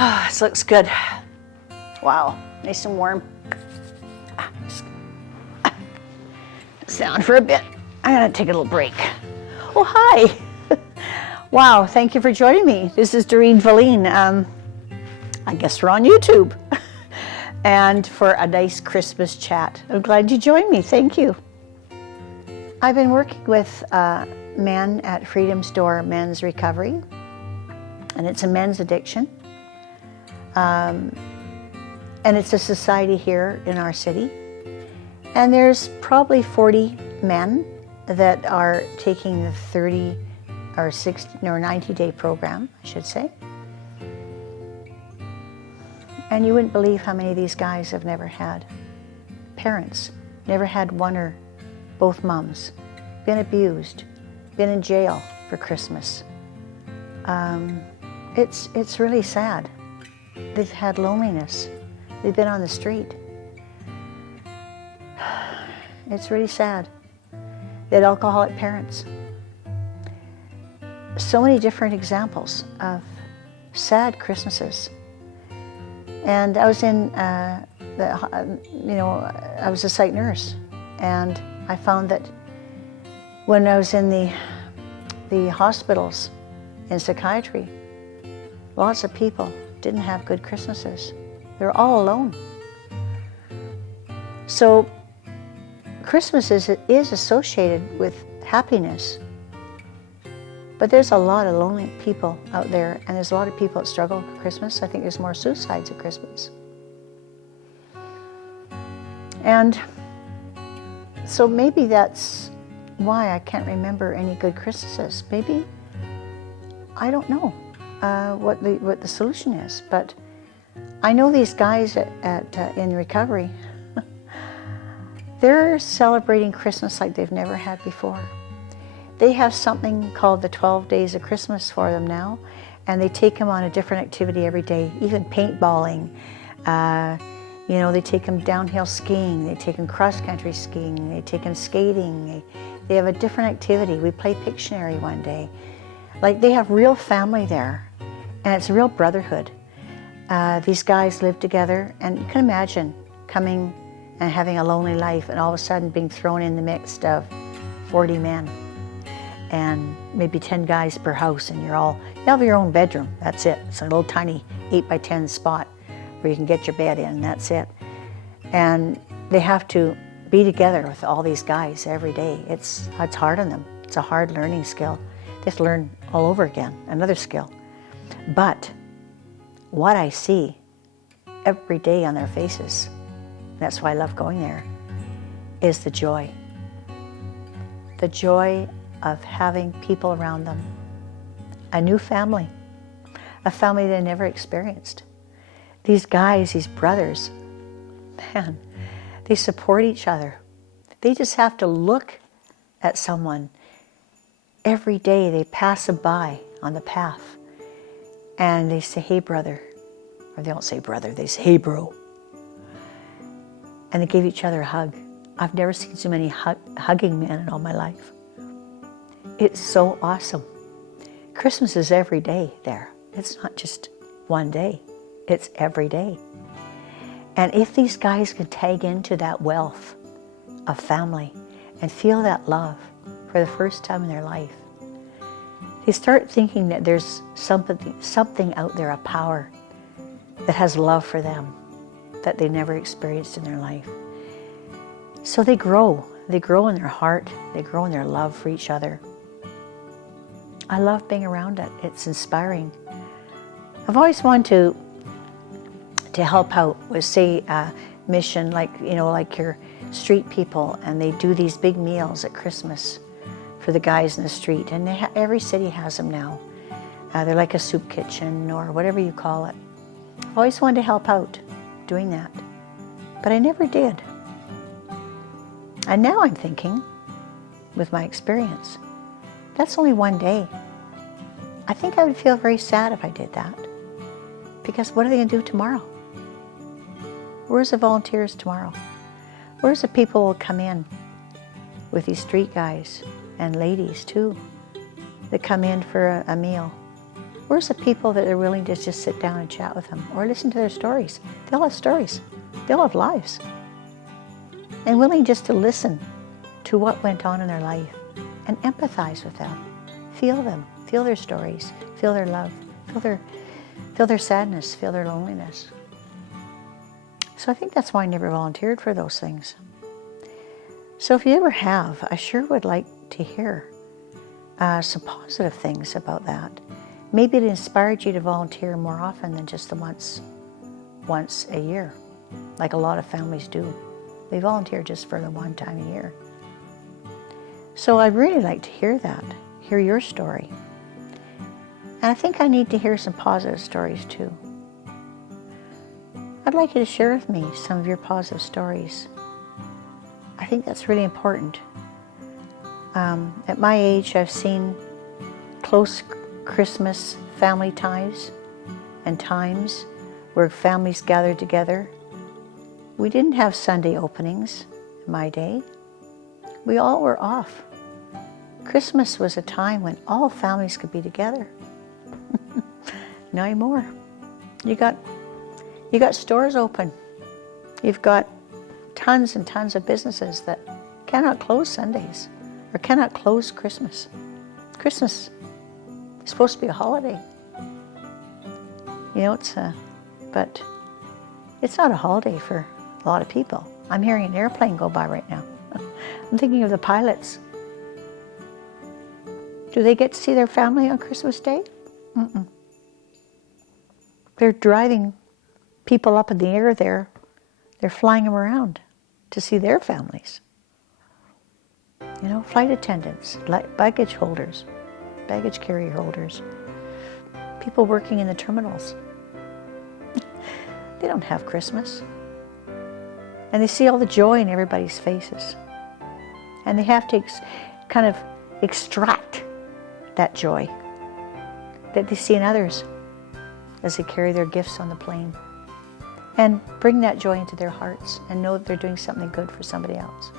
Oh, this looks good. Wow, nice and warm. Sit down for a bit. I'm gonna take a little break. Oh, hi. Wow, thank you for joining me. This is Doreen Velin. I guess we're on YouTube. And for a nice Christmas chat. I'm glad you joined me, thank you. I've been working with men at Freedom's Door Men's Recovery, and it's a men's addiction. And it's a society here in our city. And there's probably 40 men that are taking the 30 or 60 or 90-day program, I should say. And you wouldn't believe how many of these guys have never had parents, never had one or both moms, been abused, been in jail for Christmas. It's really sad. They've had loneliness. They've been on the street. It's really sad. They had alcoholic parents. So many different examples of sad Christmases. And I was in, I was a psych nurse, and I found that when I was in the hospitals in psychiatry, lots of people didn't have good Christmases. They were all alone. So Christmas is associated with happiness, but there's a lot of lonely people out there, and there's a lot of people that struggle with Christmas. I think there's more suicides at Christmas. And so maybe that's why I can't remember any good Christmases. Maybe, I don't know what the solution is, but I know these guys in recovery, they're celebrating Christmas like they've never had before. They have something called the 12 Days of Christmas for them now, and they take them on a different activity every day, even paintballing. They take them downhill skiing, they take them cross-country skiing, they take them skating. They have a different activity. We play Pictionary one day. Like, they have real family there, and it's a real brotherhood. These guys live together, and you can imagine coming and having a lonely life and all of a sudden being thrown in the midst of 40 men and maybe 10 guys per house, and you have your own bedroom, that's it. It's a little tiny 8x10 spot where you can get your bed in, that's it. And they have to be together with all these guys every day. It's hard on them. It's a hard learning skill. They have to learn all over again, another skill. But what I see every day on their faces, that's why I love going there, is the joy. The joy of having people around them. A new family. A family they never experienced. These guys, these brothers, man, they support each other. They just have to look at someone. Every day they pass them by on the path and they say, "Hey, brother." Or they don't say brother, they say, "Hey, bro." And they give each other a hug. I've never seen so many hugging men in all my life. It's so awesome. Christmas is every day there. It's not just one day. It's every day. And if these guys can tag into that wealth of family and feel that love for the first time in their life, they start thinking that there's something out there, a power that has love for them that they never experienced in their life. So they grow. They grow in their heart. They grow in their love for each other. I love being around it. It's inspiring. I've always wanted to help out with, say, a mission like your street people, and they do these big meals at Christmas for the guys in the street, and every city has them now. They're like a soup kitchen or whatever you call it. I've always wanted to help out doing that, but I never did. And now I'm thinking, with my experience, that's only one day. I think I would feel very sad if I did that, because what are they going to do tomorrow? Where's the volunteers tomorrow? Where's the people who will come in with these street guys and ladies too, that come in for a meal? Where's the people that are willing to just sit down and chat with them or listen to their stories? They'll have stories. They'll have lives. And willing just to listen to what went on in their life and empathize with them. Feel them. Feel their stories. Feel their love. Feel their sadness. Feel their loneliness. So I think that's why I never volunteered for those things. So if you ever have, I sure would like to hear some positive things about that. Maybe it inspired you to volunteer more often than just the once a year, like a lot of families do. They volunteer just for the one time a year. So I'd really like to hear that, hear your story. And I think I need to hear some positive stories too. I'd like you to share with me some of your positive stories. I think that's really important. At my age, I've seen close Christmas family ties and times where families gathered together. We didn't have Sunday openings in my day. We all were off. Christmas was a time when all families could be together. Not anymore. You got stores open. You've got tons and tons of businesses that cannot close Sundays or cannot close Christmas. Christmas is supposed to be a holiday. You know, but it's not a holiday for a lot of people. I'm hearing an airplane go by right now. I'm thinking of the pilots. Do they get to see their family on Christmas Day? Mm-mm. They're driving people up in the air there. They're flying them around to see their families. You know, flight attendants, baggage holders, baggage carrier holders, people working in the terminals. They don't have Christmas. And they see all the joy in everybody's faces. And they have to kind of extract that joy that they see in others as they carry their gifts on the plane. And bring that joy into their hearts and know that they're doing something good for somebody else.